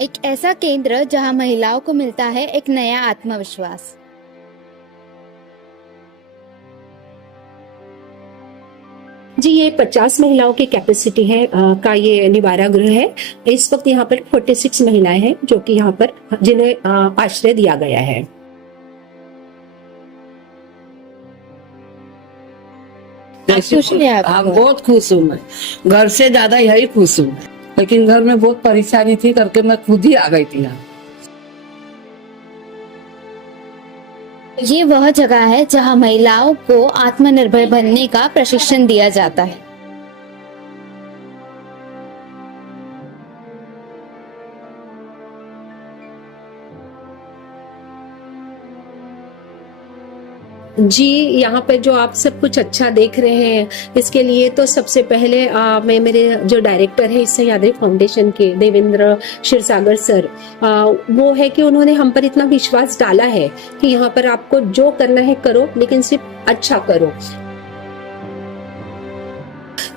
एक ऐसा केंद्र जहां महिलाओं को मिलता है एक नया आत्मविश्वास। जी, ये 50 महिलाओं की कैपेसिटी है का ये निवारा गृह है। इस वक्त यहाँ पर 46 महिलाएं हैं जो कि यहाँ पर जिन्हें आश्रय दिया गया है। आप खुश हैं आप? हाँ, बहुत खुश हूँ मैं। घर से ज्यादा यही खुश हूँ, लेकिन घर में बहुत परेशानी थी करके मैं खुद ही आ गई थी यहाँ। ये वह जगह है जहां महिलाओं को आत्मनिर्भर बनने का प्रशिक्षण दिया जाता है। जी, यहाँ पर जो आप सब कुछ अच्छा देख रहे हैं, इसके लिए तो सबसे पहले मैं मेरे जो डायरेक्टर है इस सह्याद्री फाउंडेशन के देवेंद्र क्षीरसागर सर, वो है कि उन्होंने हम पर इतना विश्वास डाला है कि यहाँ पर आपको जो करना है करो, लेकिन सिर्फ अच्छा करो।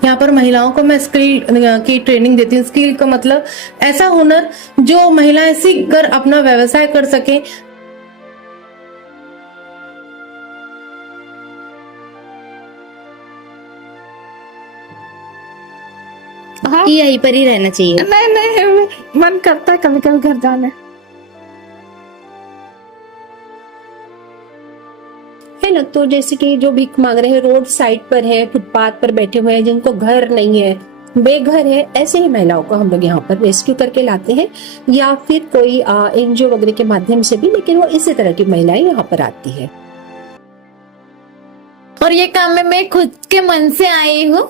यहाँ पर महिलाओं को मैं स्किल की ट्रेनिंग देती हूँ। स्किल का मतलब ऐसा हुनर जो महिलाएं सीख कर अपना व्यवसाय कर सके। कि यहीं पर ही रहना चाहिए। नहीं, मन करता है कभी कभी घर जाने। है ना, तो जैसे कि जो भीख मांग रहे हैं, रोड साइड पर है, फुटपाथ पर बैठे हुए हैं, जिनको घर नहीं है, बेघर है, ऐसे ही महिलाओं को हम लोग यहाँ पर रेस्क्यू करके लाते हैं, या फिर कोई एनजीओ वगैरह के माध्यम से भी, लेकिन वो इसी तरह की महिलाएं यहाँ पर आती है। और ये काम में मैं खुद के मन से आई हूँ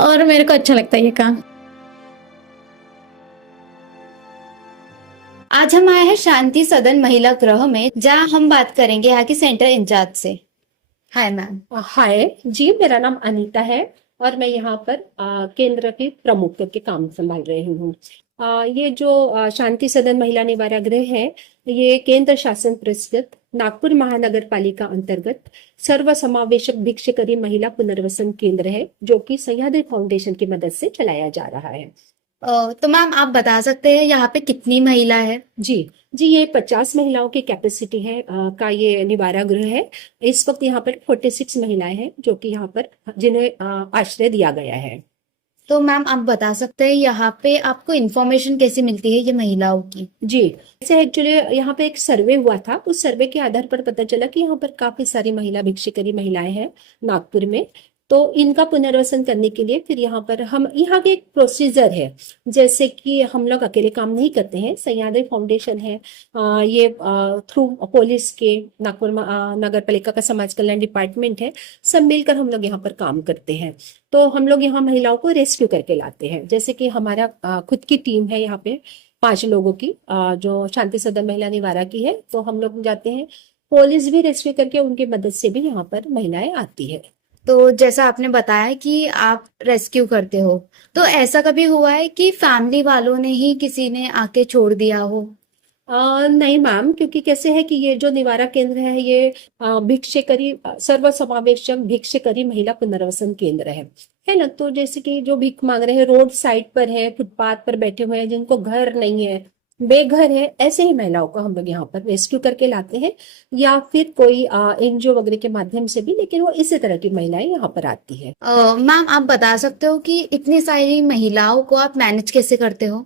और मेरे को अच्छा लगता है ये काम। आज हम आए हैं शांति सदन महिला गृह में, जहां हम बात करेंगे यहाँ की सेंटर इंचार्ज से। Hi ma'am. हाय जी, मेरा नाम अनीता है और मैं यहाँ पर केंद्र के प्रमुख करके काम संभाल रही हूँ। ये जो शांति सदन महिला निवारा गृह है, ये केंद्र शासन पुरस्कृत नागपुर महानगर पालिका अंतर्गत सर्व समावेशक भिक्षुकरी महिला पुनर्वसन केंद्र है, जो कि सह्याद्री फाउंडेशन की मदद से चलाया जा रहा है। तो मैम आप बता सकते हैं यहाँ पे कितनी महिला है? जी, ये 50 महिलाओं की कैपेसिटी है का ये निवारा गृह है। इस वक्त यहाँ पर 46 महिलाएं हैं जो कि यहाँ पर जिन्हें आश्रय दिया गया है। तो मैम आप बता सकते हैं यहाँ पे आपको इन्फॉर्मेशन कैसे मिलती है ये महिलाओं की? जी, ऐसे एक्चुअली यहाँ पे एक सर्वे हुआ था, उस सर्वे के आधार पर पता चला कि यहाँ पर काफी सारी महिला भिक्षुकरी महिलाएं हैं नागपुर में। तो इनका पुनर्वसन करने के लिए फिर यहाँ पर हम यहाँ के एक प्रोसीजर है, जैसे कि हम लोग अकेले काम नहीं करते हैं, सह्याद्री फाउंडेशन है, ये थ्रू पुलिस के नागपुर नगर पालिका का समाज कल्याण डिपार्टमेंट है, सब मिलकर हम लोग यहाँ पर काम करते हैं। तो हम लोग यहाँ महिलाओं को रेस्क्यू करके लाते हैं। जैसे कि हमारा खुद की टीम है यहाँ पे 5 लोगों की, जो शांति सदन महिला निवारा की है, तो हम लोग जाते हैं, पुलिस भी रेस्क्यू करके उनकी मदद से भी यहाँ पर महिलाएं आती है। तो जैसा आपने बताया कि आप रेस्क्यू करते हो, तो ऐसा कभी हुआ है कि फैमिली वालों ने ही किसी ने आके छोड़ दिया हो? नहीं मैम, क्योंकि कैसे है कि ये जो निवारा केंद्र है, ये भिक्षुकरी सर्व समावेशक भिक्षुकरी महिला पुनर्वसन केंद्र है ना, तो जैसे कि जो भीख मांग रहे हैं, रोड साइड पर है, फुटपाथ पर बैठे हुए हैं, जिनको घर नहीं है, बेघर है, ऐसे ही महिलाओं को हम लोग यहाँ पर रेस्क्यू करके लाते हैं, या फिर कोई एनजीओ वगैरह के माध्यम से भी, लेकिन वो इसी तरह की महिलाएं यहाँ पर आती है। मैम आप बता सकते हो कि इतनी सारी महिलाओं को आप मैनेज कैसे करते हो?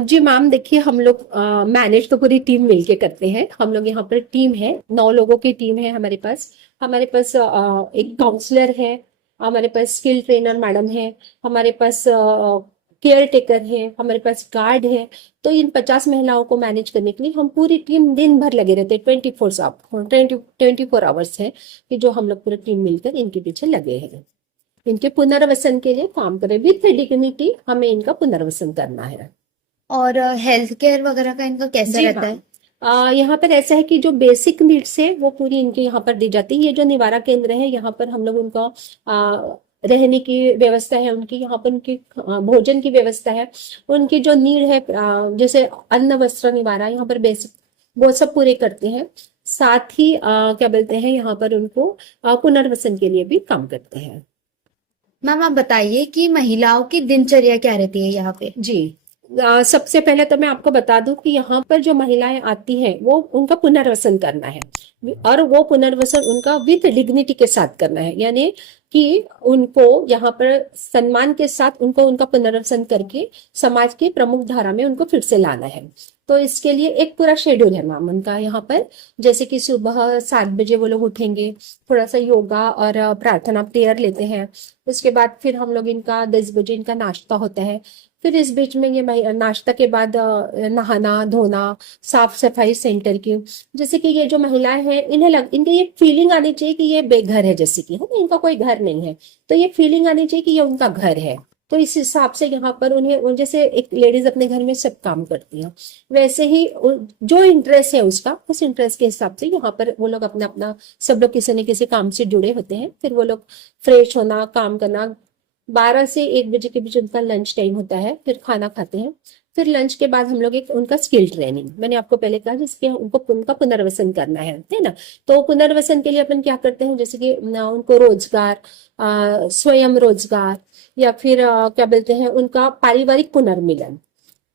जी मैम, देखिए हम लोग मैनेज तो पूरी टीम मिलके करते हैं। हम लोग यहाँ पर टीम है, 9 लोगों की टीम है हमारे पास। एक काउंसलर है, हमारे पास स्किल ट्रेनर मैडम है, हमारे पास केयर टेकर है, हमारे पास गार्ड है। तो इन 50 महिलाओं को मैनेज करने के लिए हम पूरी टीम दिन भर लगे रहते हैं। 24 आवर्स है कि जो हम लोग पूरी टीम मिलकर इनके पीछे लगे हैं, इनके पुनर्वसन के लिए काम करें। विथ डिग्निटी हमें इनका पुनर्वसन करना है। और हेल्थ केयर वगैरह का इनका कैसा जी रहता है? यहाँ पर ऐसा है कि जो बेसिक नीड्स है वो पूरी इनके यहाँ पर दी जाती है। ये जो निवारा केंद्र है, यहाँ पर हम लोग उनका रहने की व्यवस्था है, उनकी यहाँ पर उनकी भोजन की व्यवस्था है, उनकी जो नीड है जैसे अन्न वस्त्र निवारा, यहाँ पर बेसिक वो सब पूरे करते हैं। साथ ही क्या बोलते हैं, यहाँ पर उनको पुनर्वसन के लिए भी काम करते हैं। मैम आप बताइए कि महिलाओं की दिनचर्या क्या रहती है यहाँ पे? जी, सबसे पहले तो मैं आपको बता दूं कि यहाँ पर जो महिलाएं आती हैं वो उनका पुनर्वसन करना है, और वो पुनर्वसन उनका विथ डिग्निटी के साथ करना है, यानी कि उनको यहाँ पर सम्मान के साथ उनको उनका पुनर्वसन करके समाज की प्रमुख धारा में उनको फिर से लाना है। तो इसके लिए एक पूरा शेड्यूल है मैम उनका यहाँ पर, जैसे कि सुबह 7 बजे वो लोग उठेंगे, थोड़ा सा योगा और प्रार्थना प्रेयर लेते हैं। उसके बाद फिर हम लोग इनका 10 बजे इनका नाश्ता होता है। फिर इस बीच में ये नाश्ता के बाद नहाना धोना, साफ सफाई सेंटर की, जैसे कि ये जो महिलाएं हैं इनके ये फीलिंग आनी चाहिए कि ये बेघर है, जैसे कि है ना, इनका कोई घर नहीं है, तो ये फीलिंग आनी चाहिए कि ये उनका घर है। तो इस हिसाब से यहाँ पर उन्हें, जैसे एक लेडीज अपने घर में सब काम करती है, वैसे ही जो इंटरेस्ट है उसका, उस इंटरेस्ट के हिसाब से यहाँ पर वो लोग अपना अपना सब लोग किसी न किसी काम से जुड़े होते हैं। फिर वो लोग फ्रेश होना, काम करना, 12 से 1 बजे के बीच उनका लंच टाइम होता है, फिर खाना खाते हैं। फिर लंच के बाद हम लोग एक उनका स्किल ट्रेनिंग, मैंने आपको पहले कहा जिसके उनको उनका पुनर्वसन करना है ना। तो पुनर्वसन के लिए अपन क्या करते हैं, जैसे कि उनको रोजगार, स्वयं रोजगार, या फिर क्या बोलते हैं उनका पारिवारिक पुनर्मिलन,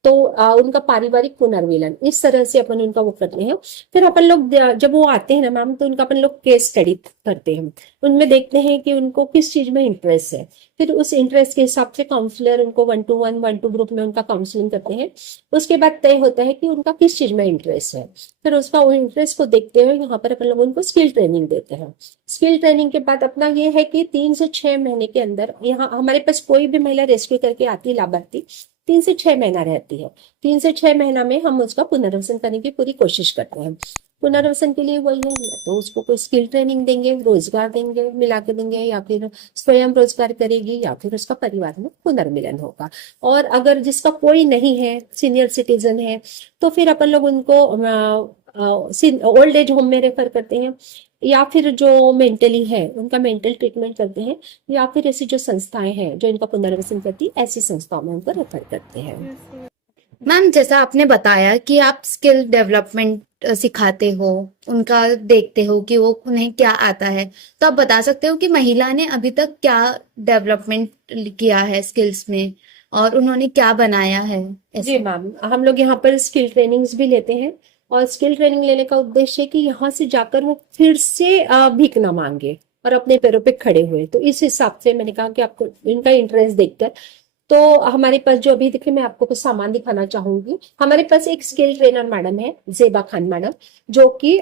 तो उनका पारिवारिक पुनर्मिलन, इस तरह से अपन उनका वो करते हैं। फिर अपन लोग जब वो आते हैं ना मैम, तो उनका अपन लोग केस स्टडी करते हैं, उनमें देखते हैं कि उनको किस चीज में इंटरेस्ट है। फिर उस इंटरेस्ट के हिसाब से काउंसलर उनको 1 to 1 1 to ग्रुप में उनका काउंसलिंग करते हैं। उसके बाद तय होता है कि उनका किस चीज में इंटरेस्ट है। फिर उसका वो इंटरेस्ट को देखते हुए यहाँ पर अपन लोग उनको स्किल ट्रेनिंग देते हैं। स्किल ट्रेनिंग के बाद अपना ये है कि 3 से 6 महीने के अंदर यहाँ हमारे पास कोई भी महिला रेस्क्यू करके आती है लाभार्थी, 3 से 6 महीना रहती है। 3 से 6 महीना में हम उसका पुनर्वसन करने की पूरी कोशिश करते हैं। पुनर्वसन के लिए वही है, तो उसको कोई स्किल ट्रेनिंग देंगे, रोजगार देंगे, मिला के देंगे, या फिर स्वयं रोजगार करेगी, या फिर उसका परिवार में पुनर्मिलन होगा। और अगर जिसका कोई नहीं है, सीनियर सिटीजन है, तो फिर अपन लोग उनको ओल्ड एज होम में रेफर करते हैं, या फिर जो मेंटली है उनका मेंटल ट्रीटमेंट करते हैं, या फिर ऐसी जो संस्थाएं हैं जो इनका पुनर्वसन करती है, ऐसी संस्थाओं में उनको रेफर करते हैं। मैम, जैसा आपने बताया कि आप स्किल डेवलपमेंट सिखाते हो, उनका देखते हो कि वो उन्हें क्या आता है, तो आप बता सकते हो कि महिला ने अभी तक क्या डेवलपमेंट किया है स्किल्स में, और उन्होंने क्या बनाया है जी ऐसे? मैम, हम लोग यहाँ पर स्किल ट्रेनिंग्स भी लेते हैं, और स्किल ट्रेनिंग लेने का उद्देश्य है कि यहाँ से जाकर वो फिर से भीख ना मांगे और अपने पैरों पे खड़े हुए। तो इस हिसाब से मैंने कहा कि आपको इनका इंटरेस्ट देखकर, तो हमारे पास जो अभी देखिए मैं आपको कुछ सामान दिखाना चाहूंगी। हमारे पास एक स्किल ट्रेनर मैडम है, जेबा खान मैडम, जो कि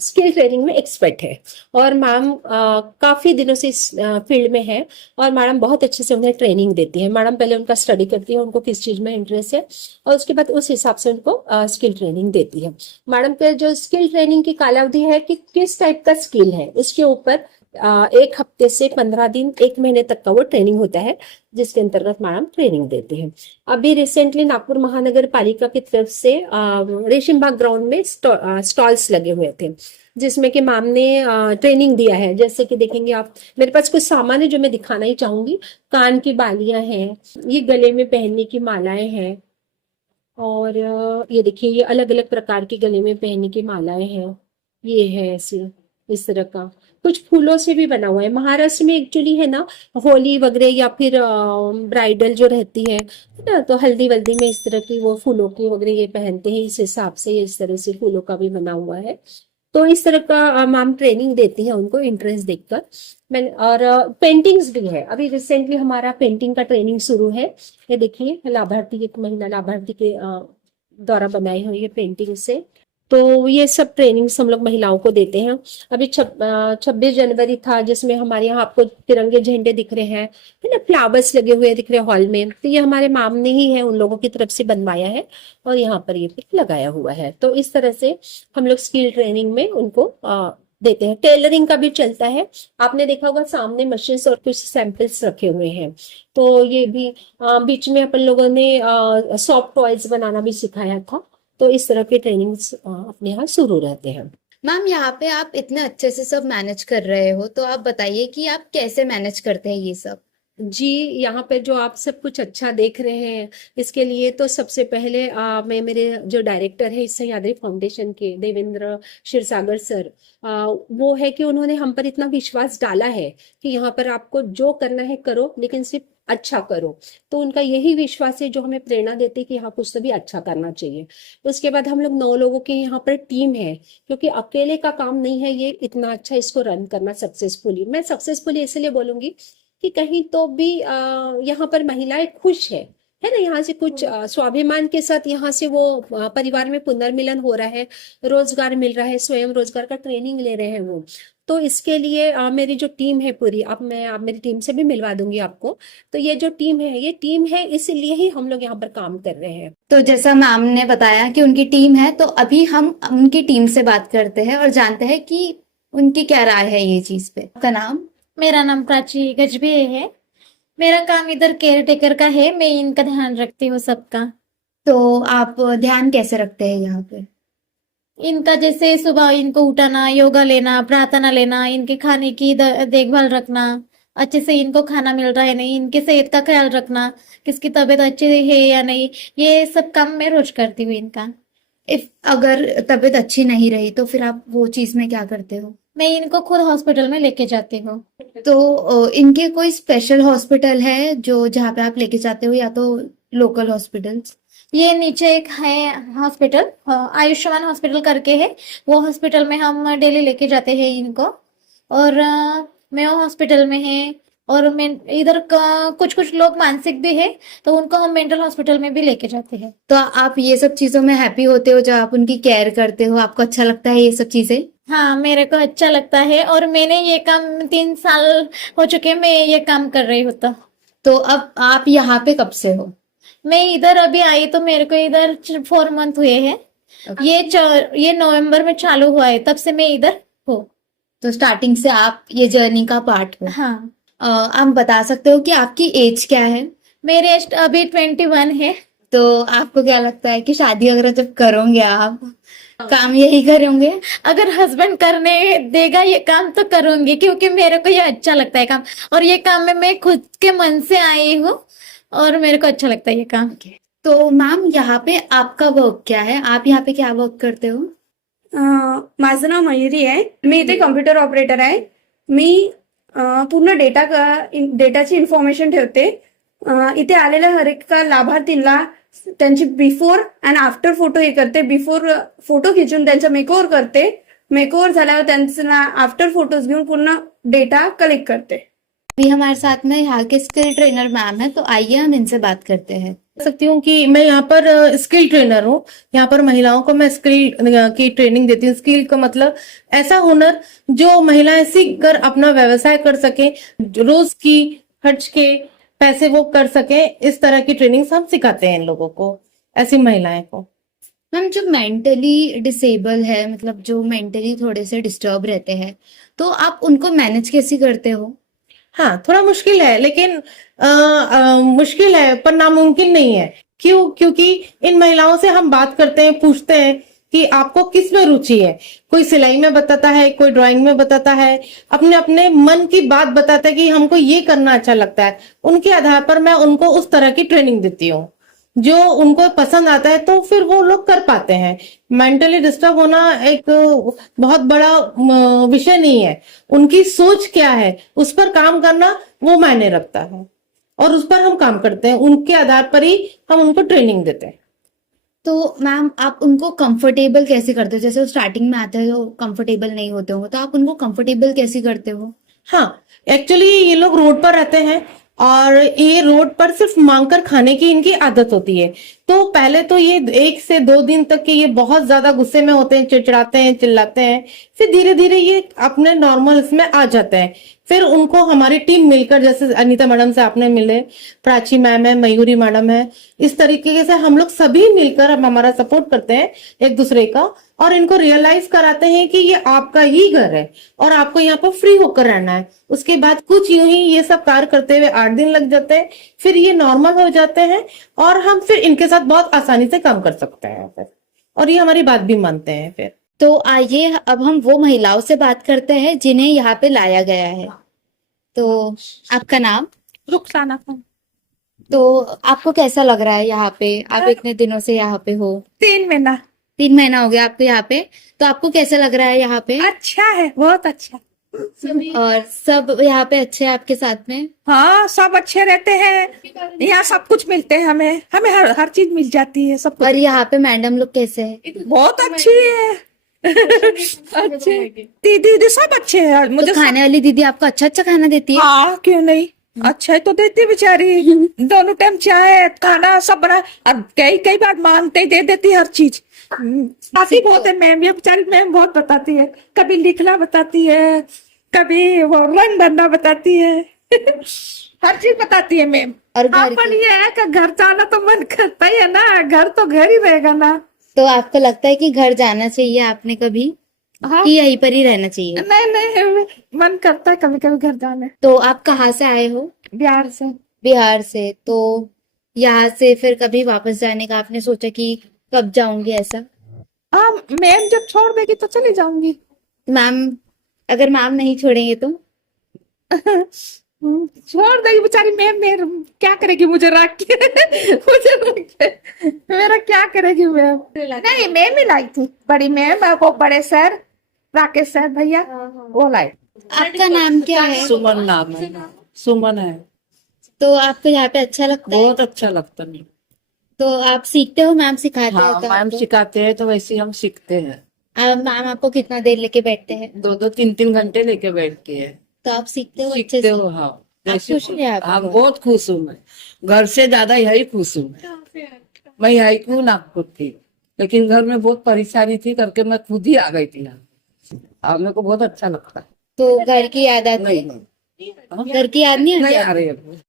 स्किल ट्रेनिंग में एक्सपर्ट है, और मैम काफी दिनों से इस फील्ड में है, और मैडम बहुत अच्छे से उन्हें ट्रेनिंग देती है। मैडम पहले उनका स्टडी करती है, उनको किस चीज में इंटरेस्ट है, और उसके बाद उस हिसाब से उनको स्किल ट्रेनिंग देती है। मैडम के जो स्किल ट्रेनिंग की कालावधि है कि किस टाइप का स्किल है, उसके ऊपर 1 हफ्ते से 15 दिन, 1 महीने तक का वो ट्रेनिंग होता है, जिसके अंतर्गत मैडम ट्रेनिंग देते हैं। अभी रिसेंटली नागपुर महानगर पालिका की तरफ से रेशम बाग ग्राउंड में स्टॉल्स लगे हुए थे, जिसमें कि मैम ने ट्रेनिंग दिया है। जैसे कि देखेंगे आप, मेरे पास कुछ सामान है जो मैं दिखाना ही चाहूंगी। कान की बालियां हैं, ये गले में पहनने की मालाएं हैं, और ये देखिए ये अलग अलग प्रकार की गले में पहनने की मालाएं हैं। ये है ऐसे इस तरह का, कुछ फूलों से भी बना हुआ है। महाराष्ट्र में एक्चुअली है ना, होली वगैरह या फिर ब्राइडल जो रहती है ना, तो हल्दी वल्दी में इस तरह की वो फूलों की वगैरह ये पहनते हैं। इस हिसाब से इस तरह से फूलों का भी बना हुआ है। तो इस तरह का मैम ट्रेनिंग देती है उनको इंटरेस्ट देखकर। मैंने और पेंटिंग्स भी है, अभी रिसेंटली हमारा पेंटिंग का ट्रेनिंग शुरू है। ये देखिए लाभार्थी, एक महिला लाभार्थी के द्वारा बनाई हुई है पेंटिंग से। तो ये सब ट्रेनिंग्स हम लोग महिलाओं को देते हैं। अभी 26 जनवरी था, जिसमें हमारे यहाँ आपको तिरंगे झंडे दिख रहे हैं, है ना, फ्लावर्स लगे हुए दिख रहे हैं हॉल में, तो ये हमारे माम ने ही है, उन लोगों की तरफ से बनवाया है, और यहाँ पर ये पिक लगाया हुआ है। तो इस तरह से हम लोग स्किल ट्रेनिंग में उनको देते हैं। टेलरिंग का भी चलता है, आपने देखा होगा सामने मशीन और कुछ सैंपल्स रखे हुए हैं। तो ये भी बीच में अपन लोगों ने सॉफ्ट टॉयज बनाना भी सिखाया था। तो इस तरह के ट्रेनिंग्स अपने यहाँ शुरू रहते हैं। मैम, यहाँ पे आप इतने अच्छे से सब मैनेज कर रहे हो, तो आप बताइए कि आप कैसे मैनेज करते हैं ये सब? जी, यहाँ पे जो आप सब कुछ अच्छा देख रहे हैं, इसके लिए तो सबसे पहले मैं मेरे जो डायरेक्टर है इस सह्याद्री फाउंडेशन के देवेंद्र क्षीरसागर सर, वो है कि उन्होंने हम पर इतना विश्वास डाला है कि यहाँ पर आपको जो करना है करो, लेकिन सिर्फ अच्छा करो। तो उनका यही विश्वास है जो हमें प्रेरणा देते है कि यहाँ कुछ तो भी अच्छा करना चाहिए। उसके बाद हम लोग 9 लोगों की यहाँ पर टीम है, क्योंकि अकेले का काम नहीं है ये इतना अच्छा इसको रन करना सक्सेसफुली। मैं सक्सेसफुली इसलिए बोलूंगी कि कहीं तो भी यहाँ पर महिलाएं खुश है ना। यहाँ से कुछ स्वाभिमान के साथ यहाँ से वो परिवार में पुनर्मिलन हो रहा है, रोजगार मिल रहा है, स्वयं रोजगार का ट्रेनिंग ले रहे हैं वो। तो इसके लिए मेरी जो टीम है पूरी, अब मैं मेरी टीम से भी मिलवा दूंगी आपको। तो ये जो टीम है, ये टीम है इसलिए ही हम लोग यहाँ पर काम कर रहे हैं। तो जैसा मैम ने बताया कि उनकी टीम है, तो अभी हम उनकी टीम से बात करते हैं और जानते हैं कि उनकी क्या राय है ये चीज पे। आपका नाम? मेरा नाम प्राची गजबे है। मेरा काम इधर केयर टेकर का है, मैं इनका ध्यान रखती हूँ सबका। तो आप ध्यान कैसे रखते हैं यहाँ पे? इनका जैसे सुबह इनको उठाना, योगा लेना, प्रार्थना लेना, इनके खाने की देखभाल रखना, अच्छे से इनको खाना मिल रहा है नहीं, इनके सेहत का ख्याल रखना, किसकी तबीयत अच्छी है या नहीं, ये सब काम मैं रोज करती हूँ इनका। इफ अगर तबीयत अच्छी नहीं रही तो फिर आप वो चीज में क्या करते हो? मैं इनको खुद हॉस्पिटल में लेके जाती हूँ। तो इनके कोई स्पेशल हॉस्पिटल है जो जहाँ पे आप लेके जाते हो, या तो लोकल हॉस्पिटल्स? ये नीचे एक है हॉस्पिटल, आयुष्मान हॉस्पिटल करके है, वो हॉस्पिटल में हम डेली लेके जाते हैं इनको। और मेयो हॉस्पिटल में है, और मैं इधर कुछ कुछ लोग मानसिक भी है, तो उनको हम मेंटल हॉस्पिटल में भी लेके जाते हैं। तो आप ये सब चीजों में हैप्पी होते हो जब आप उनकी केयर करते हो? आपको अच्छा लगता है ये सब चीजें? हाँ, मेरे को अच्छा लगता है, और मैंने ये काम 3 साल हो चुके मैं ये काम कर रही हूँ। तो अब आप यहाँ पे कब से हो? मैं इधर अभी आई तो मेरे को इधर 4 मंथ हुए हैं। ये नवंबर में चालू हुआ है, तब से मैं इधर हूँ। तो स्टार्टिंग से आप ये जर्नी का पार्ट हो। हाँ, आप बता सकते हो कि आपकी एज क्या है? मेरी एज अभी 21 है। तो आपको क्या लगता है कि शादी वगैरह जब करोगे आप काम यही करोगे? अगर हस्बैंड करने देगा ये काम तो करूंगी, क्योंकि मेरे को ये अच्छा लगता है काम, और ये काम में मैं खुद के मन से आई हूँ और मेरे को अच्छा लगता है ये काम। तो मैम यहाँ पे आपका वर्क क्या है? आप यहाँ पे क्या वर्क करते हो? माझं नाव मयुरी आहे. मी इथे कम्प्युटर ऑपरेटर आहे. मी पूर्ण डेटाची इन्फॉर्मेशन ठेवते. इथे आलेल्या हर एका लाभार्थींना त्यांची बिफोर अँड आफ्टर फोटो हे करते. बिफोर फोटो खिचून त्यांचा मेकओव्हर करते. मेकओव्हर झाल्यावर त्यांना आफ्टर फोटोज घेऊन पूर्ण डेटा कलेक्ट करते. अभी हमारे साथ में यहाँ के स्किल ट्रेनर मैम है, तो आइए हम इनसे बात करते हैं। कह सकती हूँ कि मैं यहाँ पर स्किल ट्रेनर हूँ। यहाँ पर महिलाओं को मैं स्किल की ट्रेनिंग देती हूँ। स्किल का मतलब ऐसा हुनर जो महिलाएं सीख कर अपना व्यवसाय कर सके, रोज की खर्च के पैसे वो कर सके, इस तरह की ट्रेनिंग हम सिखाते हैं इन लोगों को, ऐसी महिलाएं को। मैम, जो मेंटली डिसेबल है, मतलब जो मेंटली थोड़े से डिस्टर्ब रहते हैं, तो आप उनको मैनेज कैसे करते हो? हाँ, थोड़ा मुश्किल है, लेकिन मुश्किल है पर नामुमकिन नहीं है। क्यों? क्योंकि इन महिलाओं से हम बात करते हैं, पूछते हैं कि आपको किस में रुचि है। कोई सिलाई में बताता है, कोई ड्राइंग में बताता है, अपने अपने मन की बात बताता है कि हमको ये करना अच्छा लगता है। उनके आधार पर मैं उनको उस तरह की ट्रेनिंग देती हूँ जो उनको पसंद आता है, तो फिर वो लोग कर पाते हैं। मेंटली डिस्टर्ब होना एक बहुत बड़ा विषय नहीं है। उनकी सोच क्या है उस पर काम करना वो मायने रखता है, और उस पर हम काम करते हैं। उनके आधार पर ही हम उनको ट्रेनिंग देते हैं। तो मैम, आप उनको कंफर्टेबल कैसे करते हो? जैसे वो स्टार्टिंग में आते हैं तो कंफर्टेबल नहीं होते हो, तो आप उनको कंफर्टेबल कैसे करते हो? हाँ, एक्चुअली ये लोग रोड पर रहते हैं, और ये रोड पर सिर्फ मांगकर खाने की इनकी आदत होती है। तो पहले तो ये 1 से 2 दिन तक के ये बहुत ज्यादा गुस्से में होते हैं, चिड़चिड़ाते हैं, चिल्लाते हैं। फिर धीरे धीरे ये अपने नॉर्मल इसमें आ जाते हैं। फिर उनको हमारी टीम मिलकर, जैसे अनीता मैडम से आपने मिले, प्राची मैम है, मयूरी मैडम है, इस तरीके से हम लोग सभी मिलकर हम हमारा सपोर्ट करते हैं एक दूसरे का, और इनको रियलाइज कराते हैं कि ये आपका ही घर है और आपको यहाँ पर फ्री होकर रहना है। उसके बाद कुछ यूं ही ये सब कार्य करते हुए 8 दिन लग जाते हैं, फिर ये नॉर्मल हो जाते हैं और हम फिर इनके साथ बहुत आसानी से काम कर सकते हैं फिर, और ये हमारी बात भी मानते हैं फिर। तो आइए अब हम वो महिलाओं से बात करते हैं जिन्हें यहाँ पे लाया गया है। तो आपका नाम? रुखसाना खान। तो आपको कैसा लग रहा है यहाँ पे? आप इतने दिनों से यहाँ पे हो, 3 महीना। 3 महीना हो गया आपको यहाँ पे, तो आपको कैसा लग रहा है यहाँ पे? अच्छा है, बहुत अच्छा। और सब यहाँ पे अच्छे हैं आपके साथ में? हाँ, सब अच्छे रहते हैं, यहाँ सब कुछ मिलते हैं, हमें हमें हर चीज मिल जाती है, सब और कुछ। यहाँ पे मैडम लोग कैसे हैं? बहुत अच्छी है। अच्छे दीदी सब अच्छे हैं तो मुझे। खाने वाली दीदी आपको अच्छा अच्छा खाना देती है? हाँ, क्यों नहीं, अच्छा ही तो देती बेचारी। दोनों टाइम चाय खाना सब बना, और कई कई बार मांगते ही दे देती है हर चीज। आती बहुत है मैम, ये बेचारी मैम बहुत बताती है, कभी लिखना बताती है, कभी वो रंग भरना बताती है। हर चीज बताती है मैम। और घर पर की? ये है कि घर जाना तो मन करता ही है ना, घर तो घर ही रहेगा ना। तो आपको लगता है कि घर जाना चाहिए आपने कभी, हाँ, कि यहीं पर ही रहना चाहिए? नहीं, मन करता है कभी कभी घर जाने। तो आप कहाँ से आए हो? बिहार से। बिहार से। तो यहाँ से फिर कभी वापस जाने का आपने सोचा कि कब जाऊंगी ऐसा? हाँ, मैम जब छोड़ देगी तो चली जाऊंगी। मैम, अगर मैम नहीं छोड़ेंगे तो? छोड़ देगी बेचारी मैम, मेरे क्या करेगी मुझे रख के। मुझे रख के मेरा क्या करेगी मैम? नहीं, मैम ही लाई थी, बड़ी मैम, वो बड़े सर राकेश सर भैया, वो लाई। आपका नाम क्या है? सुमन नाम है, सुमन है। तो आपको यहाँ पे अच्छा लगता है? बहुत अच्छा लगता है। तो आप सीखते हो, मैम सिखाते हाँ, हो तो मैम आपको? सिखाते हैं तो वैसे ही हम सीखते हैं। मैम आपको कितना देर लेके बैठते हैं? 2-2, 3-3 घंटे लेके बैठते हैं। तो आप सीखते हो अच्छे सीखते से? हो। हाँ, आप खुश हैं यहाँ पे? हाँ, बहुत खुश हूँ मैं। घर से ज्यादा यही खुश हूँ मैं यही क्यों नागपुर थी, लेकिन घर में बहुत परेशानी थी करके मैं खुद ही आ गई थी यहाँ। अब मेरे को बहुत अच्छा लगता है। तो घर की याद आती नहीं है? नहीं, घर की याद नहीं आती? नहीं आ रही है।